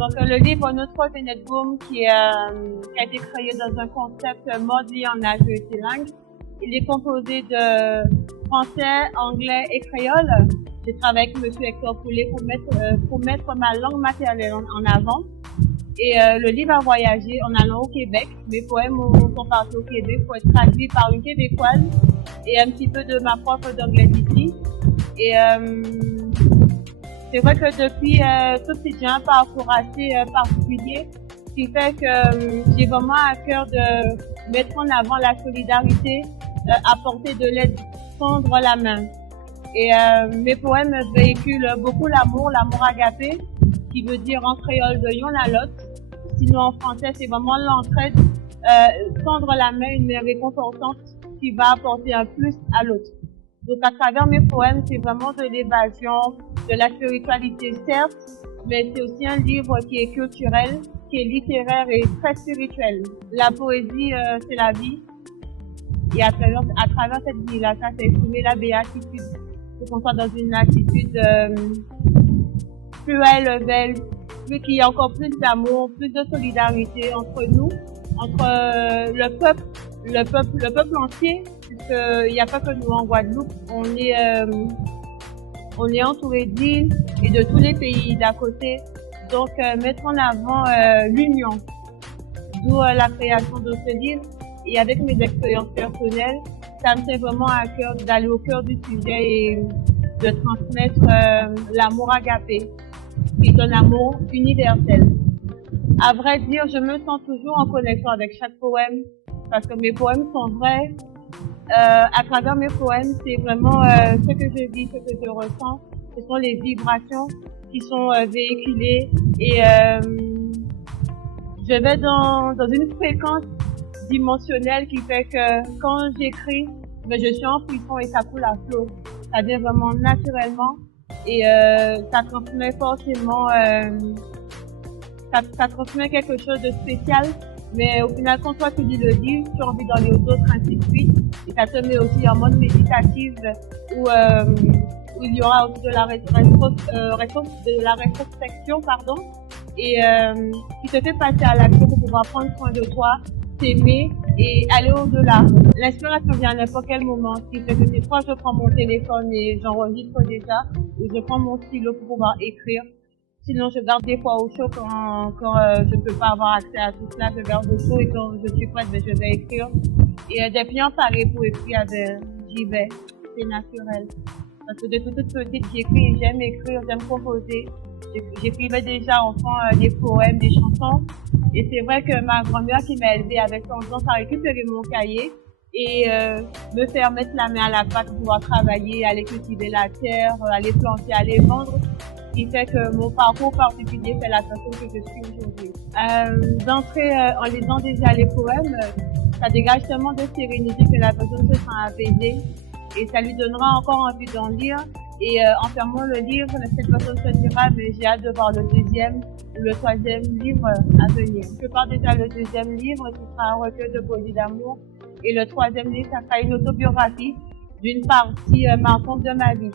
Donc, le livre Notre Vénette Boom, qui a été créé dans un concept mode vie en âge multilingue. Il est composé de français, anglais et créole. J'ai travaillé avec M. Hector Poulet pour mettre ma langue maternelle en avant. Et le livre a voyagé en allant au Québec. Mes poèmes sont partis au Québec pour être traduits par une Québécoise et un petit peu de ma prof d'anglais d'ici. Et c'est vrai que depuis, tout c'est un parcours assez particulier, ce qui fait que j'ai vraiment à cœur de mettre en avant la solidarité, apporter de l'aide, tendre la main. Et mes poèmes véhiculent beaucoup l'amour agapé, qui veut dire en créole de yon à l'autre. Sinon en français, c'est vraiment l'entraide, tendre la main, une main réconfortante qui va apporter un plus à l'autre. Donc à travers mes poèmes, c'est vraiment de l'évasion, de la spiritualité certes, mais c'est aussi un livre qui est culturel, qui est littéraire et très spirituel. La poésie, c'est la vie. Et à travers cette vie-là, ça s'est exprimé la béatitude. Pour qu'on soit dans une attitude plus élevée, plus qu'il y ait encore plus d'amour, plus de solidarité entre nous, entre le peuple entier, puisqu'il n'y a pas que nous en Guadeloupe, on est entouré d'îles et de tous les pays d'à côté. Donc mettre en avant l'union, d'où la création de ce livre. Et avec mes expériences personnelles, ça me tient vraiment à cœur d'aller au cœur du sujet et de transmettre l'amour agapé, qui est un amour universel. À vrai dire, je me sens toujours en connexion avec chaque poème, parce que mes poèmes sont vrais. À travers mes poèmes, c'est vraiment ce que je vis, ce que je ressens. Ce sont les vibrations qui sont véhiculées et je vais dans une fréquence dimensionnelle qui fait que quand j'écris, je suis en frisson et ça coule à flot. Ça vient vraiment naturellement et ça transmet forcément, ça transmet quelque chose de spécial. Mais au final, quand toi tu lis le livre, tu as envie d'en lire d'autres, ainsi de suite. Et ça te met aussi en mode méditatif où il y aura aussi de la rétrospection, pardon, et qui te fait passer à l'action pour pouvoir prendre soin de toi, t'aimer et aller au-delà. L'inspiration vient à n'importe quel moment, ce qui fait que des fois je prends mon téléphone et j'enregistre déjà, ou je prends mon stylo pour pouvoir écrire. Sinon, je garde des fois au chaud quand je peux pas avoir accès à tout cela, je garde au chaud et quand je suis prête, je vais écrire. Et des clients pareil pour écrire, j'y vais, c'est naturel. Parce que depuis toute petite, j'écris, j'aime écrire, j'aime composer. J'écrivais déjà enfant des poèmes, des chansons. Et c'est vrai que ma grand-mère qui m'a élevée avec tendance à récupérer mon cahier et me faire mettre la main à la pâte pour pouvoir travailler, aller cultiver la terre, aller planter, aller vendre. Ce qui fait que mon parcours particulier fait la personne que je suis aujourd'hui. D'entrer en lisant déjà les poèmes, ça dégage tellement de sérénité que la personne se sent apaisée et ça lui donnera encore envie d'en lire. Et en fermant le livre, cette personne se dira mais j'ai hâte de voir le deuxième ou le troisième livre à venir. Je prépare déjà le deuxième livre qui sera un recueil de poésie d'amour et le troisième livre, ça sera une autobiographie d'une partie marquante de ma vie.